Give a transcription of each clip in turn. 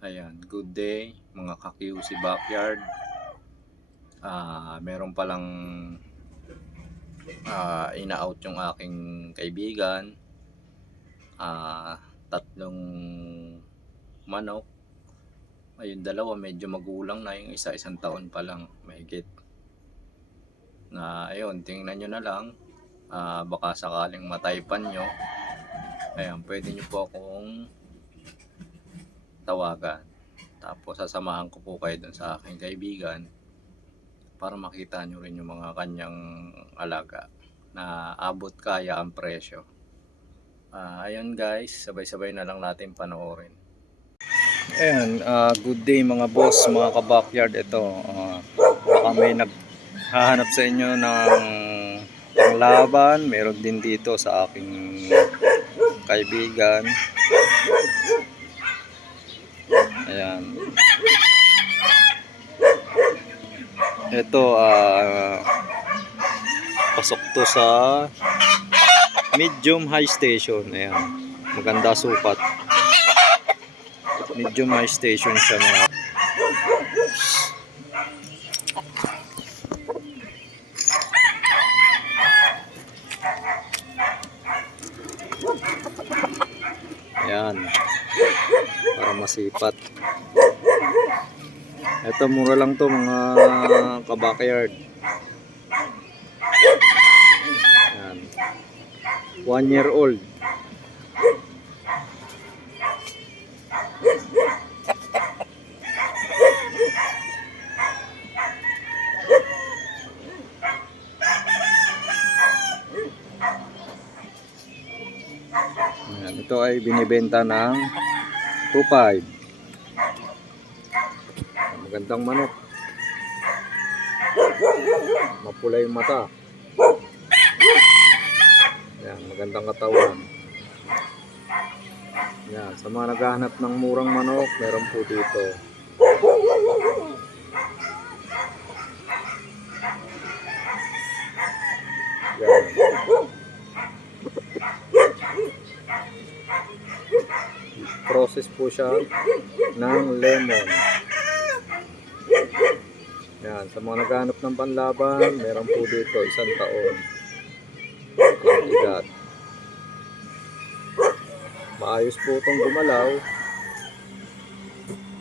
Ayan, good day mga ka-QC Backyard. Meron palang ina-out yung aking kaibigan. Tatlong manok. Ayun, dalawa medyo magulang na, yung isa isang taon pa lang mahigit. Na ayun, tingnan nyo na lang. Baka sakaling mataypan nyo. Ayan, pwede nyo po akong tawagan. Tapos sasamahan ko po kayo dun sa aking kaibigan para makita nyo rin yung mga kanyang alaga na abot kaya ang presyo. Ayun guys, sabay-sabay na lang natin panoorin. Ayan, good day mga boss, mga ka-backyard. Ito, baka may naghahanap sa inyo ng panglaban. Meron din dito sa aking kaibigan. Ayan. Ito, pasok to sa medium high station. Ayan, maganda sukat. Medium high station siya mga. Ayan, para masipat. Ito, mura lang to mga ka-backyard. Ayan, 1 year old. Ayan, ito ay binibenta ng 2.5. Magandang manok. Mapula yung mata. Ayan, magandang katawan. Ayan, sa mga naghahanap ng murang manok, meron po dito. Ayan. Process po siya ng lemon. Yan, sa mga naghahanap ng panlaban, meron po dito 1 taon. Ang bigat. Maayos po itong gumalaw.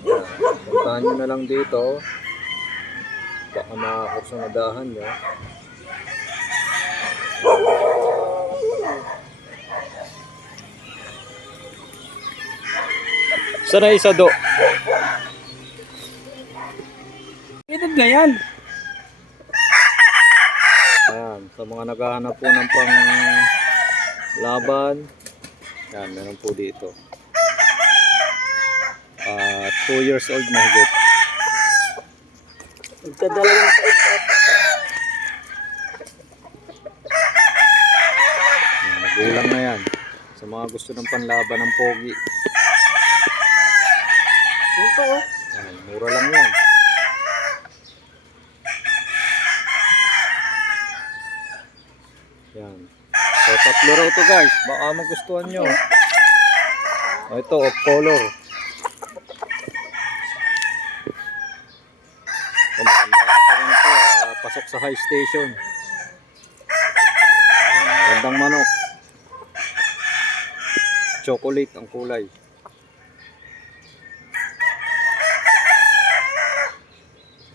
Yan, puntahan nyo na lang dito. Baka makakursunadahan nyo. Sana isa do. Edad na yan. Ayan, sa mga naghahanap po ng pang laban, yan, meron po dito. 2 years old na higit. Nagdadalawang sa edad. Magulang na yan. Sa mga gusto ng panlaban ng pogi. Yun pa oh. Yan, mura lang yan. Yan. So, 3 raw to guys. Baka magustuhan nyo. Ito, off color. Maganda katawan ito. Pasok sa high station. Yan, gandang manok. Chocolate ang kulay.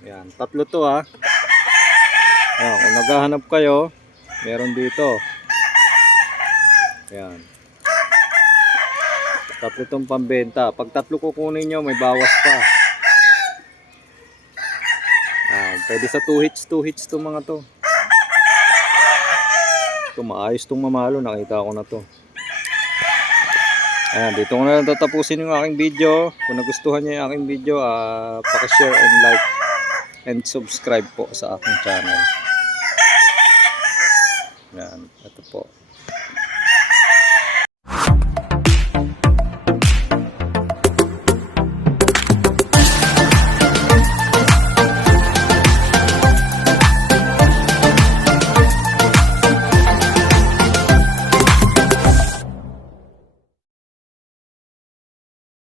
Yan, 3 to ha. Yan, kung naghahanap kayo, meron dito. Yan. 3 itong pambenta. Pag 3 kukunin nyo, may bawas pa. Yan, pwede sa 2 hits to mga to. Ito, maayos itong mamalo. Nakita ko na to. Ayan, dito ko na lang tatapusin yung aking video. Kung nagustuhan nyo yung aking video, pakishare and like and subscribe po sa aking channel. Yan, ito po.